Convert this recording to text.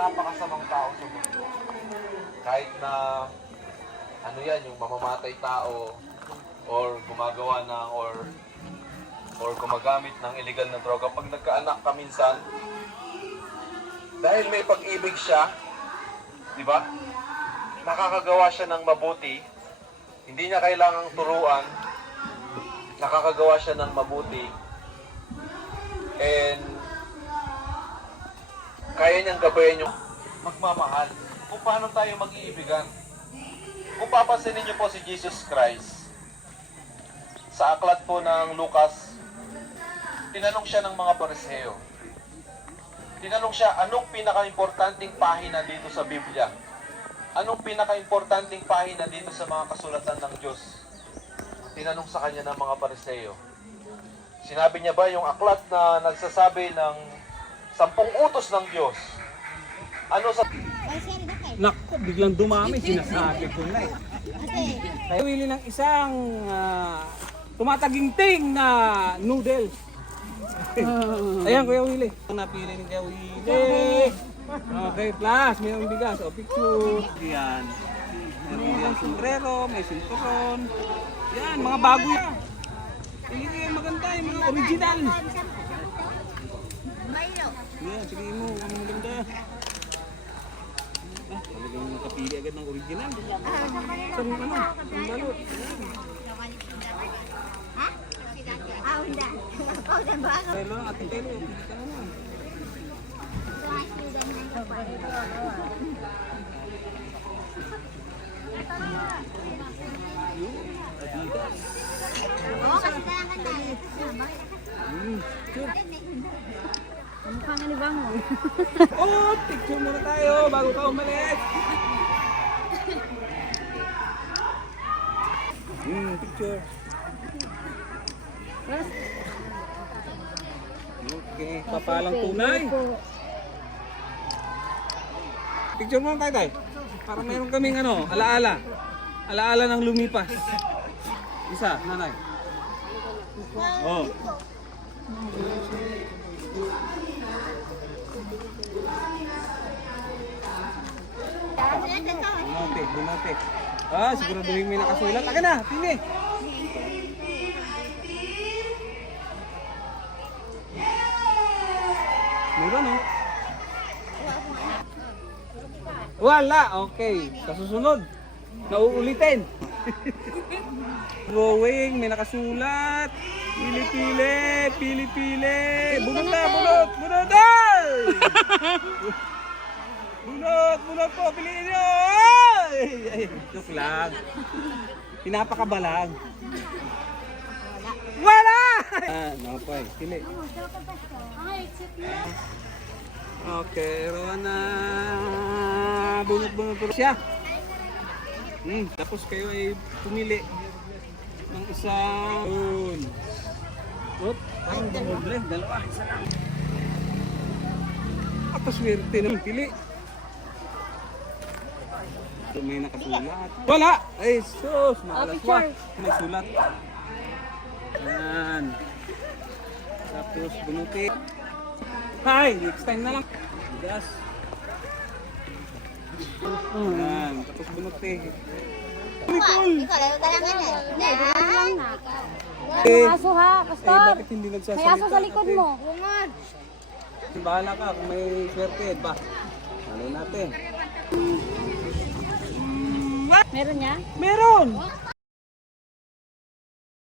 napakasamang tao sa mundo. Kahit na ano yan, yung mamamatay tao or gumagawa ng or gumagamit ng illegal na droga. Pag nagkaanak ka minsan, dahil may pag-ibig siya, di ba? Nakakagawa siya ng mabuti. Hindi niya kailangang turuan. Nakakagawa siya ng mabuti. And kaya niyang gabayan yung magmamahal. Kung paano tayo mag-iibigan. Kung papansinin niyo po si Jesus Christ, sa aklat po ng Lucas, tinanong siya ng mga Pariseo. Tinanong siya, anong pinaka-importanting pahina dito sa Biblia? Anong pinaka-importanting pahina dito sa mga kasulatan ng Diyos? Tinanong sa kanya ng mga Pariseo. Sinabi niya ba yung aklat na nagsasabi ng 10 utos ng Diyos? Ano sa... Naku, biglang dumami, sinasabi ko na eh. Tayo wili ng isang tumataginting na noodles. Ayan, Kuya Willie. Napili ni Kuya Willie. Okay, plus, may bigas. O, picture. Yan. Meron diyang sombrero, may sinturon. Yan, mga bago yan. Hindi yung maganda, yung mga original. Yan, sige mo, ang maganda. Talagang nakapili agad ng original. Saan ano? Saan balot? Telo lang, ating telo. Mukha nga ni Bango. Oh, picture muna tayo bago ka umalis. Picture. Okay, papalang tunay. Picture muna tayo, tay. Para mayroon kaming ano, alaala. Alaala ng lumipas. Isa, nanay. Oh. Bumote. Ah, siguraduhin may nakasulat. Aga na, pili. Meron, no? Wala, okay. Sa susunod, nauulitin. Drawing, may nakasulat. Pili-pili. Bunot na, bunot. Bunot po, piliin nyo! Ay, joke lang. Pinapakabalang. Wala! Napay, pili. Okay, Rona. Bunot po siya. Tapos kayo ay pumili ng isang... Oop, parang doble, dalawa. Isa lang. Tapos swerte ng pili. May nakasulat. Wala! Ay, sus! Makalaswa. May sulat. Yan. Tapos bunutin. Hi! Next time na lang. Bigas. Yan. Tapos bunutin. Nicole! May aso ha, Pastor. Bakit hindi nagsasalita? May aso sa likod mo. Bahala ka kung may swerte ba? Malay natin. Meron niya? Meron!